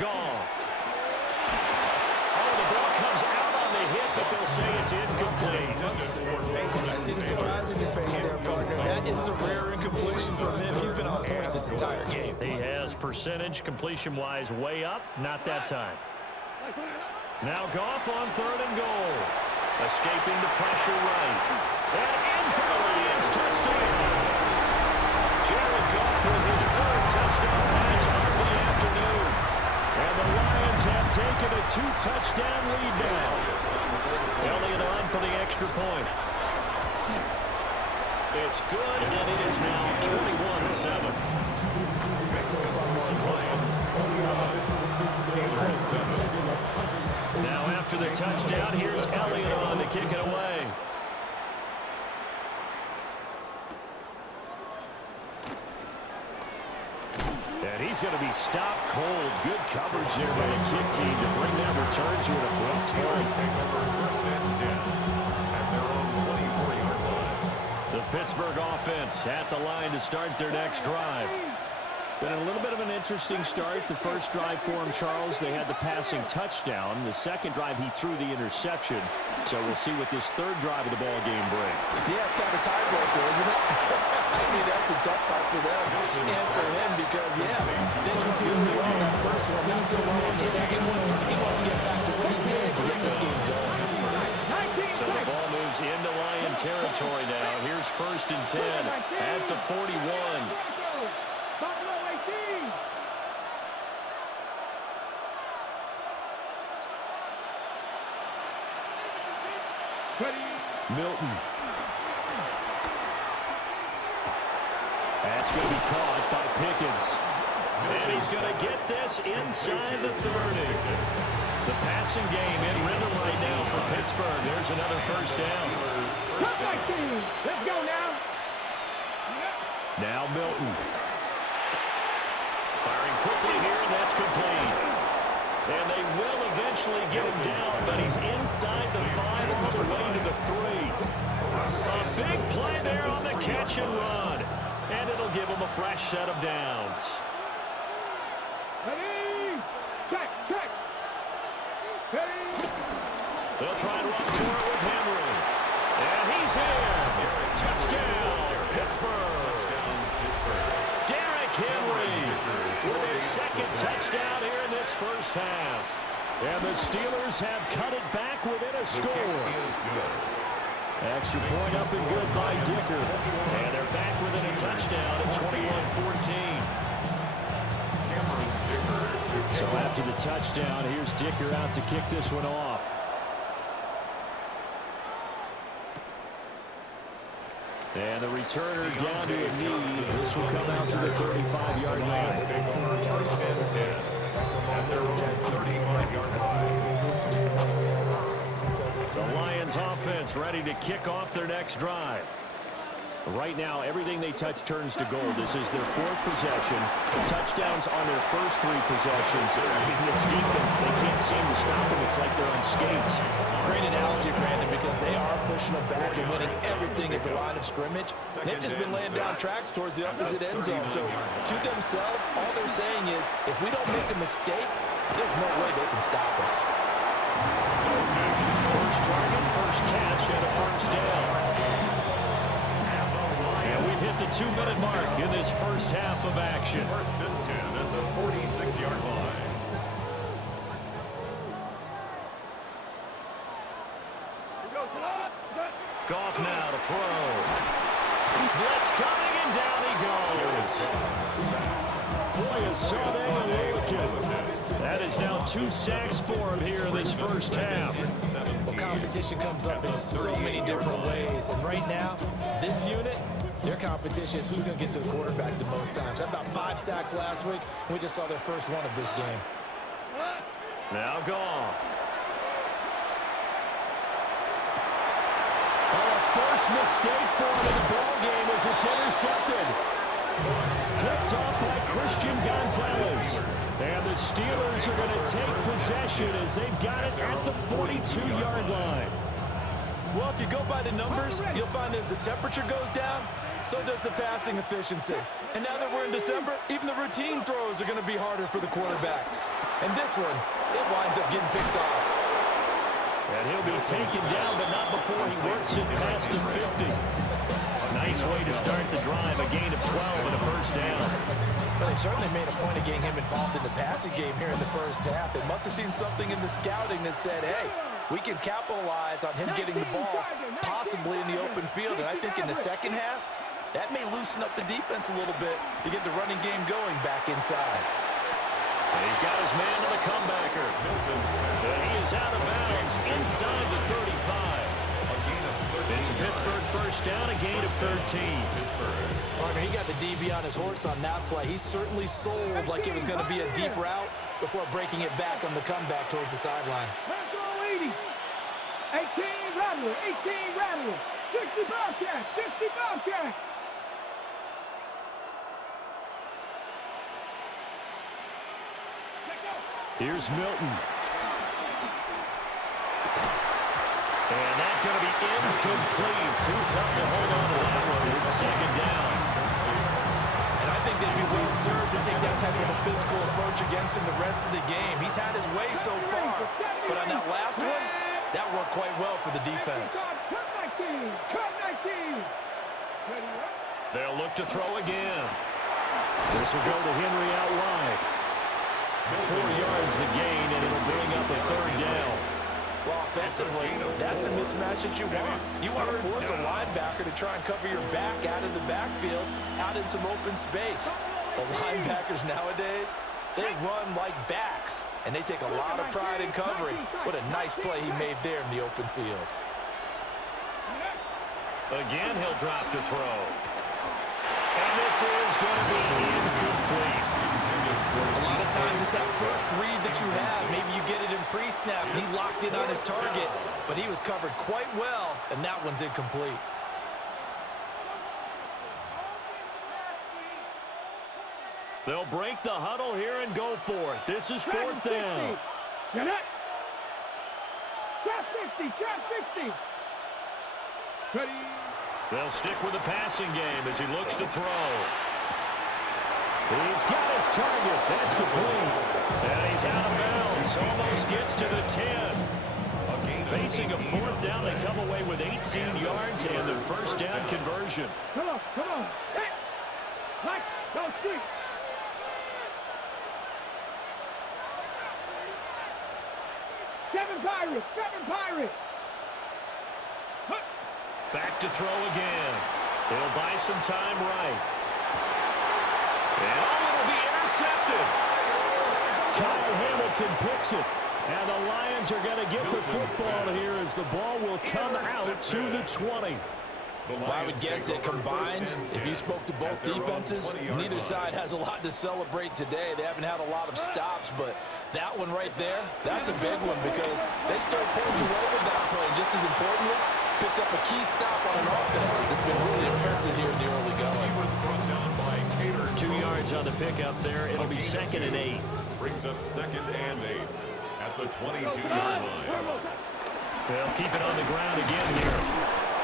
Goff. Oh, the ball comes out on the hit, but they'll say it's incomplete. I see the surprise in your face there, partner. That is a rare incompletion from him. He's been on point this entire game. He has percentage completion-wise way up. Not that time. Now Goff on 3rd and goal. Escaping the pressure right. And in for the Lions touchdown. Jared Goff with his 3rd touchdown pass of the afternoon. And the Lions have taken a 2-touchdown lead now. Elliott on for the extra point. It's good, and it is now 21-7. Now after the touchdown, here's Elliott on to kick it away. And he's going to be stopped cold. Good coverage there by the kick team to bring that return to an abrupt halt. The Pittsburgh offense at the line to start their next drive. Been a little bit of an interesting start. The first drive for him, Charles, they had the passing touchdown. The second drive, he threw the interception. So we'll see what this 3rd drive of the ball game brings. Yeah, it's kind of tiebreaker, isn't it? I mean, that's a tough part for them and for him because, yeah, things were really well on that first one, not so well on the second one. He wants to get back to what he did to get this game going. So the ball moves into Lion territory now. Here's 1st and 10 at the 41. Milton. That's going to be caught by Pickens. And he's going to get this inside the 30. The passing game in rhythm right now for Pittsburgh. There's another 1st down. Let's go now. Now Milton. Firing quickly here, and that's complete. And they will eventually get him down, but he's inside the 5 all the way to the 3. A big play there on the catch and run. And it'll give him a fresh set of downs. Ready? Check. Ready? They'll try and run for it with Henry. And he's in. Touchdown, Pittsburgh. Derrick Henry with his 2nd touchdown here in this first half. And the Steelers have cut it back within a score. Extra point up and good by Dicker. And they're back within a touchdown at 21-14. So after the touchdown, here's Dicker out to kick this one off. And the returner down to a knee. This will come out to the 35-yard line. The Lions offense ready to kick off their next drive. Right now, everything they touch turns to gold. This is their 4th possession. Touchdowns on their first 3 possessions. I mean, this defense, they can't seem to stop them. It's like they're on skates. Great analogy, Brandon, because they are pushing them back and winning everything at the line of scrimmage. They've just been laying down tracks towards the opposite end zone. So to themselves, all they're saying is, if we don't make a mistake, there's no way they can stop us. First target, first catch, and a 1st down. And we've hit the 2-minute mark in this first half of action. 1st and 10 at the 46-yard line. Goff now to throw. Blitz coming, and down he goes. Foya saw that looking. That is now 2 sacks for him here in this first half. Well, competition comes up in so many different ways. And right now, this unit, their competition is who's going to get to the quarterback the most times. Had about 5 sacks last week, and we just saw their first one of this game. Now Goff. First mistake for him in the ball game as it's intercepted. Picked off by Christian Gonzalez. And the Steelers are going to take possession as they've got it at the 42-yard line. Well, if you go by the numbers, you'll find as the temperature goes down, So does the passing efficiency. And now that we're in December, even the routine throws are going to be harder for the quarterbacks. And this one, it winds up getting picked off. And he'll be taken down, but not before he works it past the 50. A nice way to start the drive, a gain of 12 and a first down. Well, they certainly made a point of getting him involved in the passing game here in the first half. They must have seen something in the scouting that said, hey, we can capitalize on him getting the ball, possibly in the open field. And I think in the second half, that may loosen up the defense a little bit to get the running game going back inside. And he's got his man to the comebacker. And he is out of bounds inside the 35. It's a Pittsburgh first down, a gain of 13. Partner, he got the DB on his horse on that play. He certainly sold like it was going to be a deep route before breaking it back on the comeback towards the sideline. 18 Rattler, 18 Rattler, 60 Bobcat, 60 Bobcat. Here's Milton. And that's going to be incomplete. Too tough to hold on to that one. It's second down. And I think they'd be well served to take that type of a physical approach against him the rest of the game. He's had his way so far. But on that last one, that worked quite well for the defense. They'll look to throw again. This will go to Henry out wide. 4 yards the gain, and it'll bring up a third down. Well, offensively, that's the mismatch that you want. You want to force a linebacker to try and cover your back out of the backfield, out in some open space. The linebackers nowadays, they run like backs, and they take a lot of pride in covering. What a nice play he made there in the open field. Again, he'll drop to throw. And this is going to be incomplete. A lot of times it's that first read that you have. Maybe you get it in pre-snap, and he locked in on his target, but he was covered quite well, and that one's incomplete. They'll break the huddle here and go for it. This is fourth down. Get it? Trap 60, trap 60. Ready? They'll stick with the passing game as he looks to throw. He's got his target. That's complete. And he's out of bounds. Almost gets to the 10. Facing a fourth down, they come away with 18 yards and the first down conversion. Come on, come on. Hey! Mike, don't sleep. Seven Pirates. Back to throw again. He'll buy some time right. And it'll be intercepted. Kyle Hamilton picks it. And the Lions are going to get the football here as the ball will come out to the 20. Well, I would guess that combined, if you spoke to both defenses, neither side has a lot to celebrate today. They haven't had a lot of stops, but that one right there, that's a big one because they stole points away with that play. And just as importantly, picked up a key stop on an offense that's been really impressive here in the early going. 2 yards on the pickup there. It'll be 2nd and 8. Brings up 2nd and 8 at the 22-yard line. They'll keep it on the ground again here.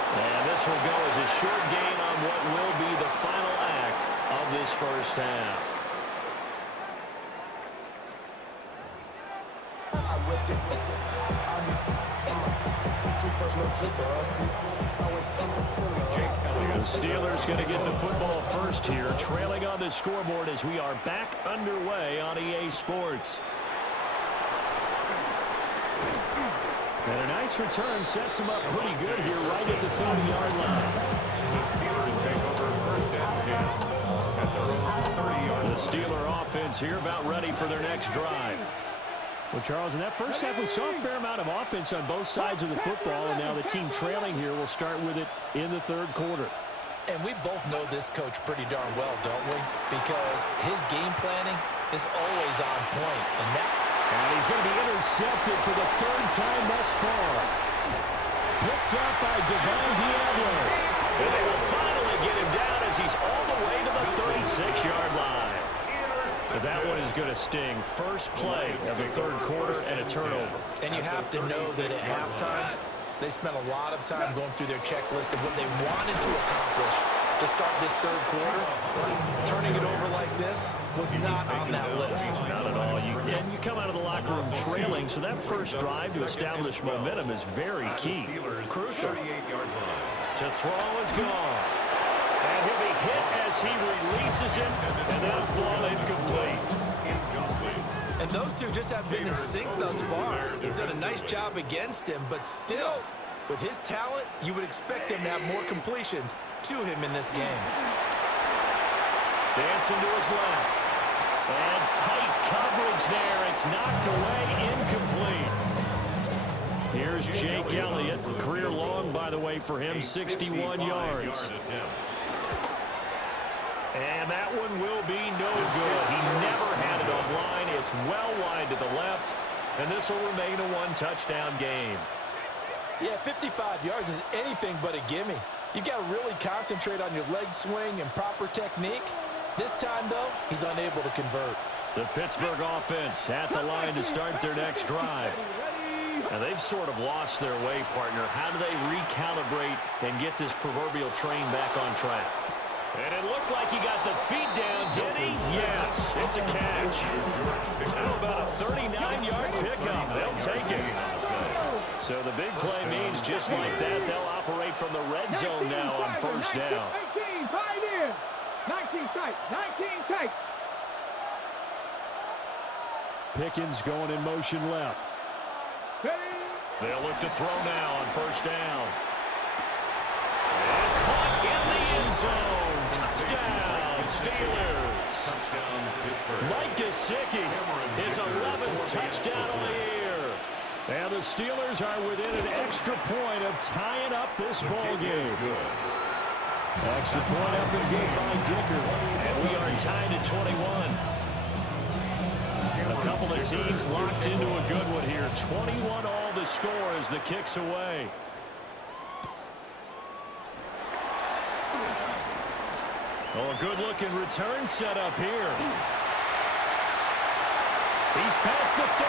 And this will go as a short gain on what will be the final act of this first half. The Steelers going to get the football first here, trailing on the scoreboard as we are back underway on EA Sports. And a nice return sets him up pretty good here right at the 30-yard line. The Steelers take over first and 10 at their own 30-yard line. The Steeler offense here about ready for their next drive. Well, Charles, in that first half, we saw a fair amount of offense on both sides of the football, and now the team trailing here will start with it in the third quarter. And we both know this coach pretty darn well, don't we? Because his game planning is always on point. And he's going to be intercepted for the third time thus far. Picked up by Devon Diablo. And they will finally get him down as he's all the way to the 36-yard line. But that one is going to sting. First play of the third quarter and a turnover. And you have to know that at halftime, they spent a lot of time going through their checklist of what they wanted to accomplish to start this third quarter. Turning it over like this was not on that list. Not at all. And you come out of the locker room trailing, so that first drive to establish momentum is very key. Crucial. To throw is gone. And he'll be hit as he releases it, and that'll fall incomplete. And those two just have been in sync thus far. They've done a nice job against him, but still, with his talent, you would expect him to have more completions to him in this game. Dancing to his left. And tight coverage there. It's knocked away, incomplete. Here's Jake Elliott. Career long, by the way, for him, 61 yards. And that one will be no good. He never had it on line. It's well wide to the left. And this will remain a one-touchdown game. Yeah, 55 yards is anything but a gimme. You've got to really concentrate on your leg swing and proper technique. This time, though, he's unable to convert. The Pittsburgh offense at the line to start their next drive. Now, they've sort of lost their way, partner. How do they recalibrate and get this proverbial train back on track? And it looked like he got the feet down, did he? Yes, it's a catch. How about a 39-yard pickup? They'll take it. So the big play means just like that, they'll operate from the red zone now on first down. 18, 5 in. 19 tight, 19 tight. Pickens going in motion left. They'll look to throw now on first down. And caught in the end zone. Touchdown, Steelers. Mike Gesicki, his 11th touchdown on the year. And the Steelers are within an extra point of tying up this ball game. Extra point up and good by Dicker. And we are tied at 21. A couple of teams locked into a good one here. 21 all the score as the kick's away. Oh, a good-looking return set up here. He's past the 30.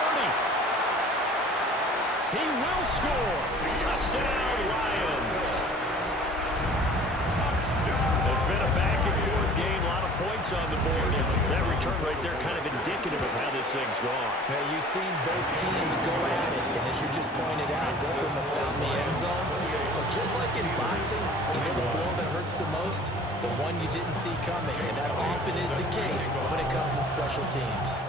He will score. Touchdown, Lions. It's been a back-and-forth game. A lot of points on the board. And that return right there kind of indicative of how this thing's gone. Now, you've seen both teams go at it. And as you just pointed out, both of them have found the end zone. But just like in boxing, you know the blow that hurts the most? The one you didn't see coming. And that often is the case when it comes in special teams.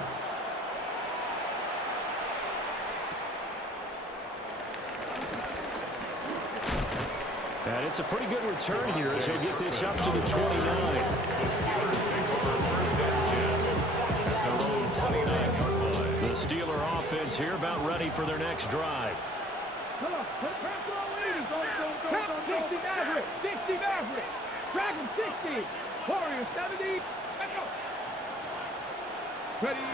And it's a pretty good return here as they get this up to the 29. The Steeler offense here about ready for their next drive. 60 Maverick, 60 Maverick. Dragon 60. Warrior 70. Let's go. Ready.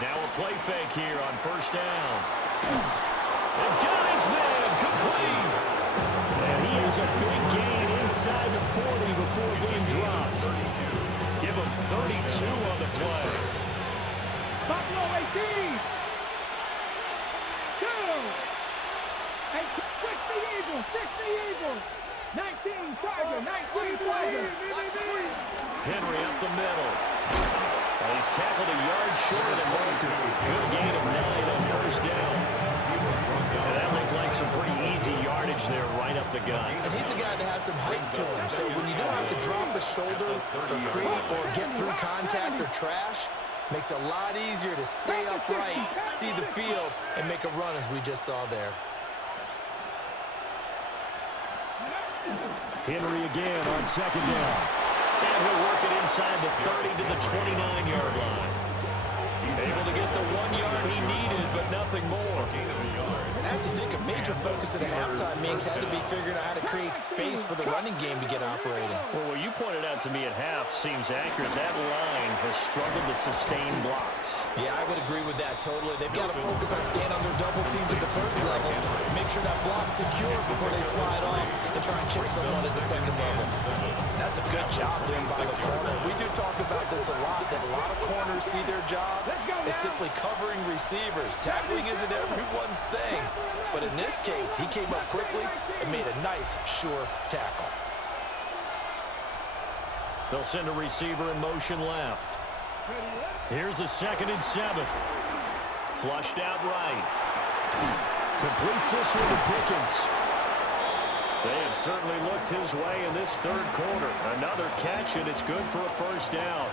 Now a play fake here on first down. And got his man complete. And he has a big gain inside the 40 before being dropped. Give him 32 on the play. Buffalo 18. 2. And 60 Eagles, 60 Eagles. 19 Tiger, 19 Tiger. Henry up the middle. Well, he's tackled a yard short of the marker. Good gain of 9 on first down. And that looked like some pretty easy yardage there right up the gut. And he's a guy that has some height to him. So when you don't have to drop a shoulder or create or get through contact or trash, makes it a lot easier to stay upright, see the field, and make a run as we just saw there. Henry again on second down. And he'll work it inside the 30 to the 29-yard line. Able to get the 1 yard he needed, but nothing more. I have to think a major focus at a halftime means had to be figuring out how to create space for the running game to get operating. Well, what you pointed out to me at half seems accurate. That line has struggled to sustain blocks. Yeah, I would agree with that totally. They've got to focus on staying on their double teams at the first level, make sure that block's secure before they slide off and try and chip someone at the second level. That's a good job done by the corner. We do talk about this a lot, that a lot of corners see their job as simply covering receivers. Tackling isn't everyone's thing. But in this case, he came up quickly and made a nice, sure tackle. They'll send a receiver in motion left. Here's a 2nd and 7. Flushed out right. Completes this one to Pickens. They have certainly looked his way in this 3rd quarter. Another catch, and it's good for a 1st down.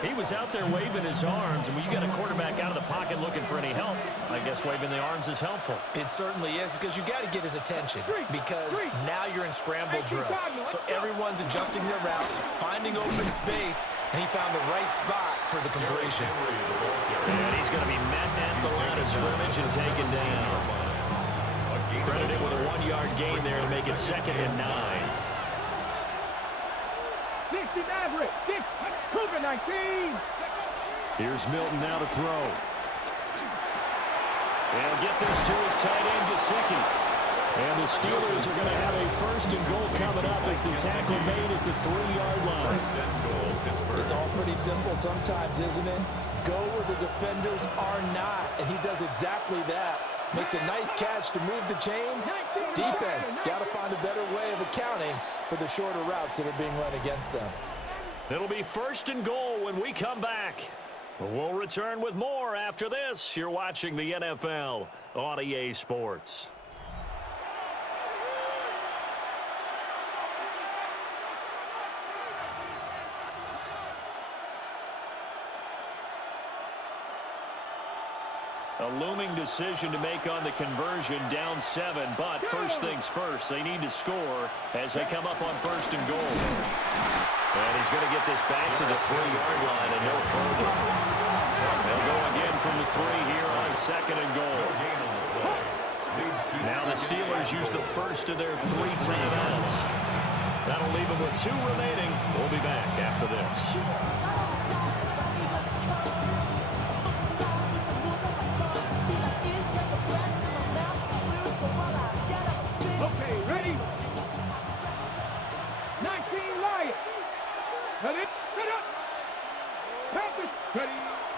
He was out there waving his arms, and when you got a quarterback out of the pocket looking for any help, I guess waving the arms is helpful. It certainly is, because you got to get his attention, because now you're in scramble drill. So everyone's adjusting their routes, finding open space, and he found the right spot for the completion. And he's going to be met at the line of scrimmage and taken down. Credited with a 1-yard gain there to make it 2nd and 9. 60 Maverick, 6, Cougar 19. Here's Milton now to throw. And get this to his tight end, Gesicki. And the Steelers are going to have a 1st and goal coming up as the tackle made at the 3-yard line. It's all pretty simple sometimes, isn't it? Go where the defenders are not, and he does exactly that. Makes a nice catch to move the chains. Defense got to find a better way of accounting for the shorter routes that are being run against them. It'll be 1st and goal when we come back. We'll return with more after this. You're watching the NFL on EA Sports. A looming decision to make on the conversion, down 7, but first things first, they need to score as they come up on 1st and goal. And he's going to get this back to the 3-yard line and no further. They'll go again from the 3 here on 2nd and goal. Now the Steelers use the first of their 3 timeouts. That'll leave them with 2 remaining. We'll be back after this.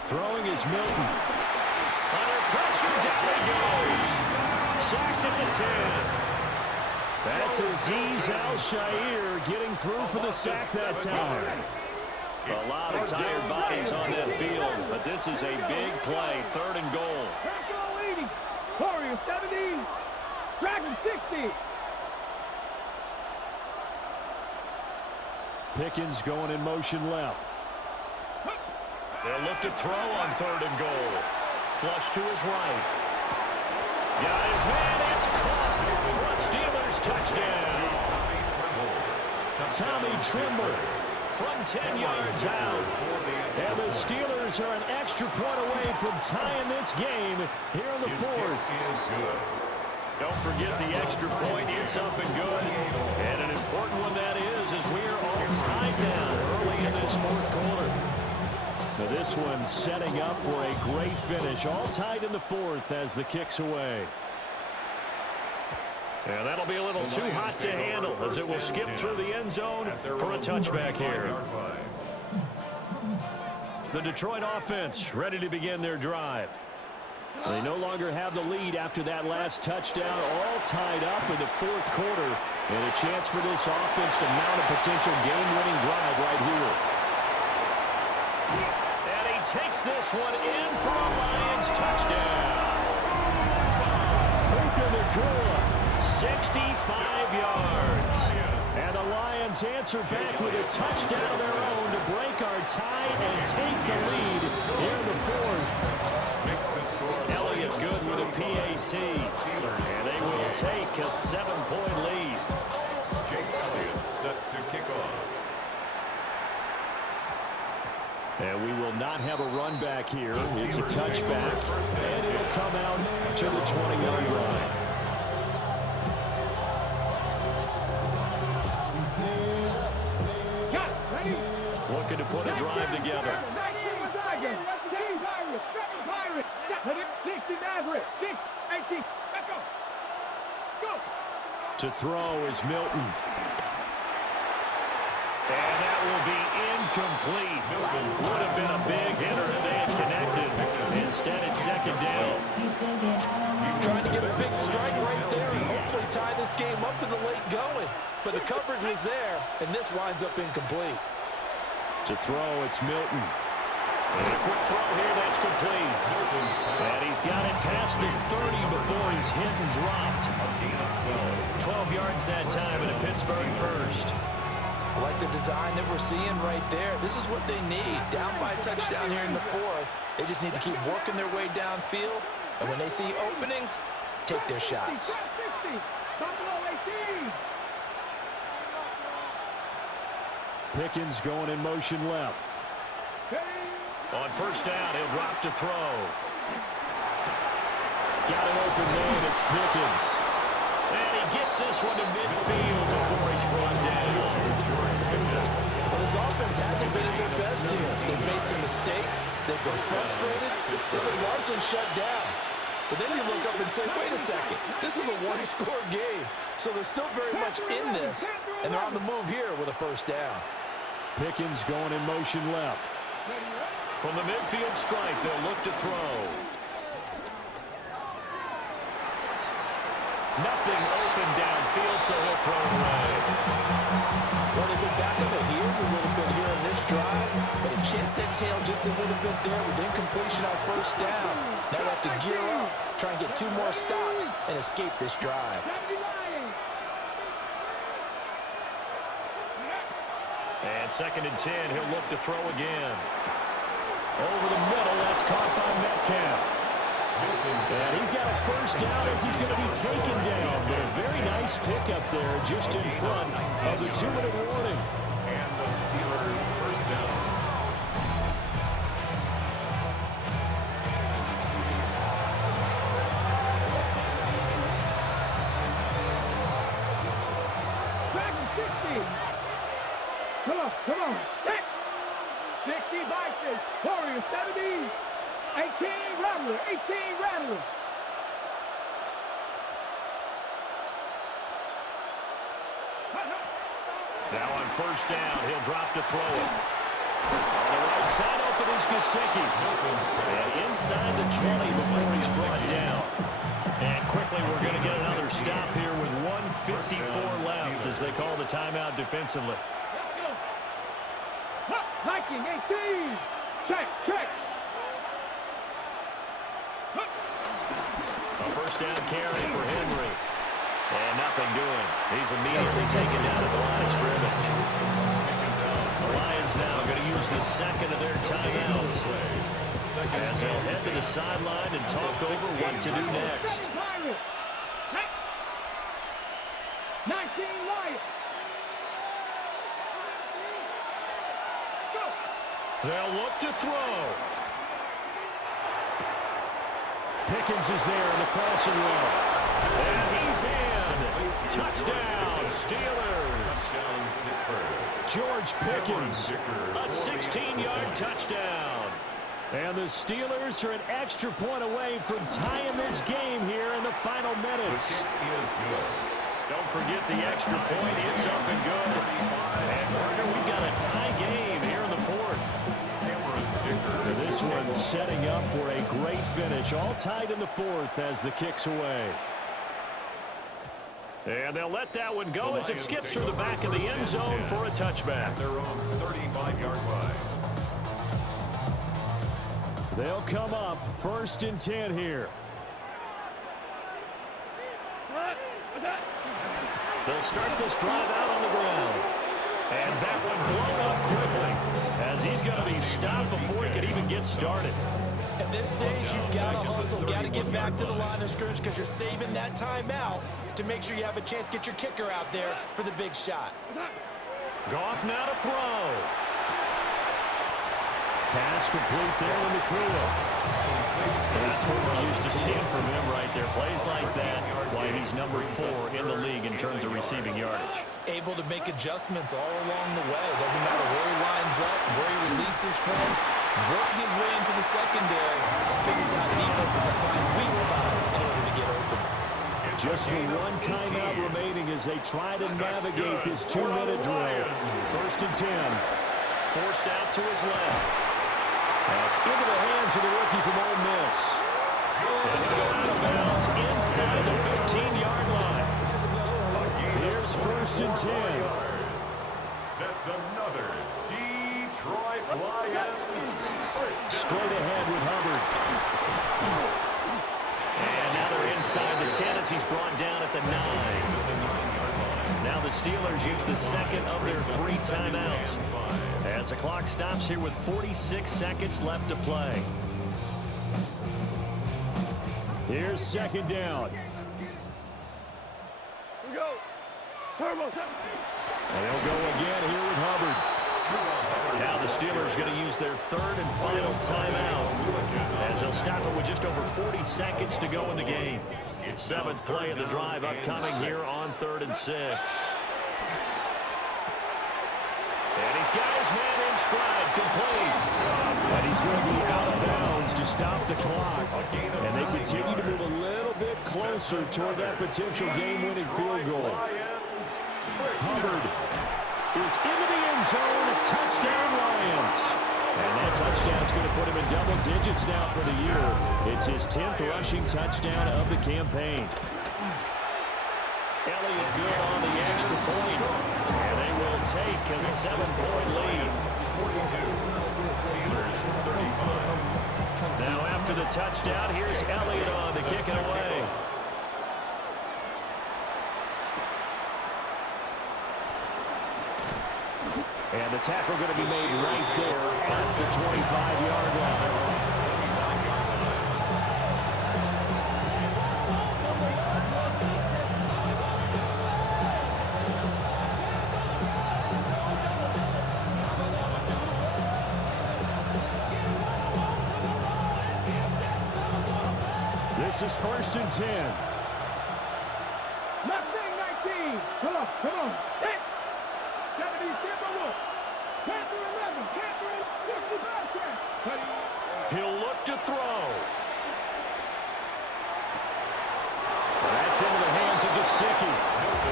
Throwing is Milton. Under pressure, down he goes. Sacked at the 10. That's Azeez Al-Shaair getting through for the sack that time. A lot of tired bodies on that field, but this is a big play, 3rd and goal. Warriors 70, Dragon 60. Pickens going in motion left. They'll look to throw on 3rd and goal. Flush to his right. Got his man. It's caught for a Steelers touchdown. Tommy Tremble from 10 yards out. And the Steelers are an extra point away from tying this game here in the 4th. Don't forget the extra point. It's up and good. And an important one that is, as we are all tied down early in this 4th quarter. Now this one setting up for a great finish. All tied in the 4th as the kick's away. And that'll be a little too hot to handle as it will skip through the end zone for a touchback here. The Detroit offense ready to begin their drive. They no longer have the lead after that last touchdown, all tied up in the 4th quarter. And a chance for this offense to mount a potential game-winning drive right here. And he takes this one in for a Lions touchdown. Puka Nacua, 65 yards. And the Lions answer back with a touchdown of their own to break our tie and take the lead in the 4th. Elliott good with a PAT. And they will take a 7-point lead. Jake Elliott set to kick off. And we will not have a run back here. It's a touchback. And it'll come out to the 20-yard line. Looking to put a drive together. To throw is Milton. And that will be incomplete. Would have been a big hitter if they had connected. Instead, it's 2nd down. Trying to get a big strike right there and hopefully tie this game up in the late going. But the coverage was there, and this winds up incomplete. To throw, it's Milton. And a quick throw here, that's complete. And he's got it past the 30 before he's hit and dropped. 12 yards that time and a Pittsburgh first. I like the design that we're seeing right there. This is what they need. Down by a touchdown here in the fourth. They just need to keep working their way downfield. And when they see openings, take their shots. Pickens going in motion left. On first down, he'll drop to throw. Got an open man, it's Pickens. And he gets this one to midfield before he's brought down. Well, his offense hasn't been at their best here. They've made some mistakes. They've been frustrated. They've been largely shut down. But then you look up and say, wait a second, this is a one-score game. So they're still very much in this, and they're on the move here with a first down. Pickens going in motion left. From the midfield stripe, they'll look to throw. Nothing open downfield, so he'll throw it away. Well, they've been back on their heels a little bit here in this drive, but a chance to exhale just a little bit there with incompletion on first down. Now they have to gear up, try and get 2 more stops, and escape this drive. And 2nd and 10, he'll look to throw again. Over the middle, that's caught by Metcalf. And he's got a first down as he's going to be taken down. But a very nice pickup there just in front of the 2-minute warning. And the Steelers first down. Come on. 60 Vikings. Warriors 70. 18 Rattler. 18 Rattler. Now on first down, he'll drop to throw it. On the right side, open is Gesicki. And inside the 20 before he's brought down. And quickly, we're going to get another stop here with 1:54 left as they call the timeout defensively. Viking 18. Check. A first down carry for Henry. And nothing doing. He's immediately taken down at the line of scrimmage. The Lions now going to use the second of their timeouts as they'll head to the sideline and talk over what to do next. 19 Lions. They'll look to throw. Pickens is there in the crossing route. And he's in. Touchdown, Steelers. George Pickens, a 16-yard touchdown. And the Steelers are an extra point away from tying this game here in the final minutes. Don't forget the extra point. It's up and good. And partner, we've got a tie game here in the fourth. This one setting up for a great finish. All tied in the fourth as the kick's away. And they'll let that one go as it skips through the back of the end zone for a touchback. Their own 35-yard line. They'll come up 1st and 10 here. They'll start this drive out on the ground. And that one blown up quickly as he's going to be stopped before he could even get started. At this stage, you've got to hustle, got to get back to the line of scrimmage because you're saving that timeout to make sure you have a chance to get your kicker out there for the big shot. Goff now to throw. Pass complete there in the cooler. That's what we're used to seeing from him right there. Plays like that, why he's number 4 in the league in terms of receiving yardage. Able to make adjustments all along the way. Doesn't matter where he lines up, where he releases from. Working his way into the secondary. Figures out defenses and finds weak spots in order to get open. Just the one timeout remaining as they try to navigate this 2-minute drill. 1st and 10. Forced out to his left. That's into the hands of the rookie from Ole Miss. And he'll go out of bounds inside the 15-yard line. Here's 1st and 10. That's another Detroit Straight ahead with Hubbard. And now they're inside the 10 as he's brought down at the 9. Now the Steelers use the second of their 3 timeouts as the clock stops here with 46 seconds left to play. Here's second down. Here we go. Turbo. And they'll go again here with Hubbard. Now the Steelers going to use their 3rd and final timeout as they'll stop it with just over 40 seconds to go in the game. 7th play of the drive upcoming here on 3rd and 6. And he's got his man in stride, complete. And he's going to be out of bounds to stop the clock. And they continue to move a little bit closer toward that potential game-winning field goal. Hubbard is into the end zone. Touchdown, Lions. And that touchdown's going to put him in double digits now for the year. It's his 10th rushing touchdown of the campaign. Elliott good on the extra point. And they will take a 7-point lead. 42. Steelers 35. Now after the touchdown, here's Elliott on to kick it away. And the tackle going to be made right there at the 25-yard line. This is 1st and 10. Mustang 19. Come on. Hey. Gotta be simple. Panther 11. Panther 65 catch. He'll look to throw. That's into the hands of Gesicki.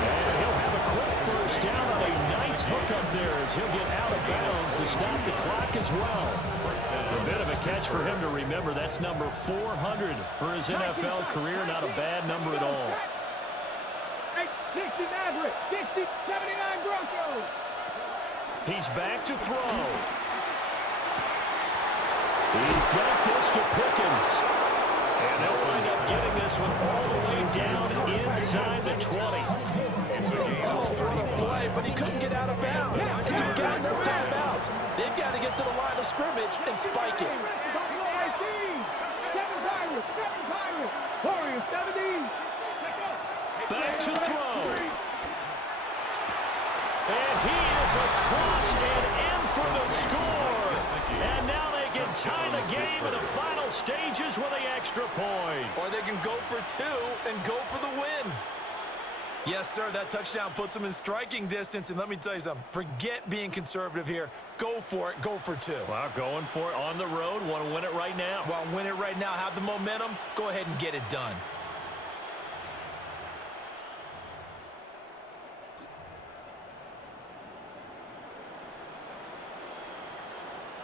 And he'll have a quick first down on a nice hook up there as he'll get out of bounds to stop the clock as well. A bit of a catch for him to remember. That's number 400 for his NFL career. Not a bad number at all. 60 Maverick. 60, 79 Broncos. He's back to throw. He's got this to Pickens. And they'll wind up getting this one all the way down inside the 20. Play, but he couldn't get out of bounds. And you've got no timeouts. They've got to get to the line of scrimmage and spike it. 7 Pirates. Warriors 70. Back to throw. And he is across and in for the score. And now they can tie the game in the final stages with the extra point. Or they can go for 2 and go for the win. Yes, sir, that touchdown puts them in striking distance. And let me tell you something, forget being conservative here. Go for it, go for 2. Well, going for it on the road. Want to win it right now. Well, win it right now, have the momentum, go ahead and get it done.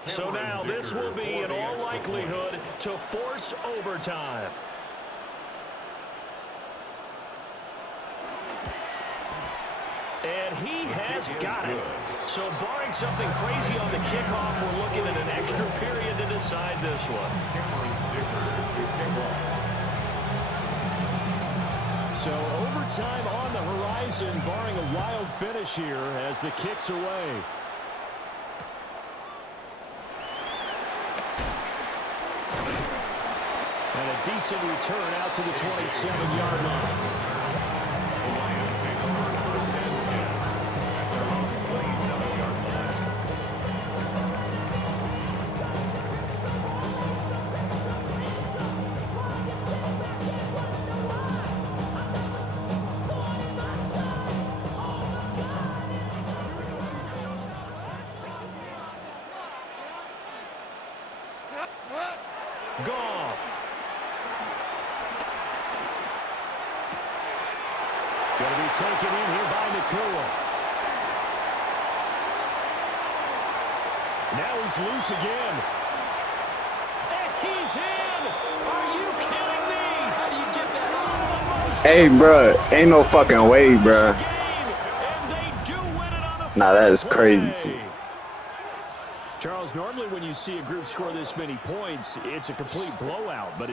So now this will be, in all likelihood, to force overtime. And he has got it. So barring something crazy on the kickoff, we're looking at an extra period to decide this one. So overtime on the horizon, barring a wild finish here as the kick's away. And a decent return out to the 27-yard line. The Lions take over 1st and 10 at their own 27-yard line. Goff. Going to be taken in here by Nakua. Now he's loose again. And he's in! Are you kidding me? How do you get that off? Hey, bruh, ain't no fucking way, bruh. And they do win it on the Nah, that is first crazy. play. Charles, normally when you see a group score this many points, it's a complete blowout, but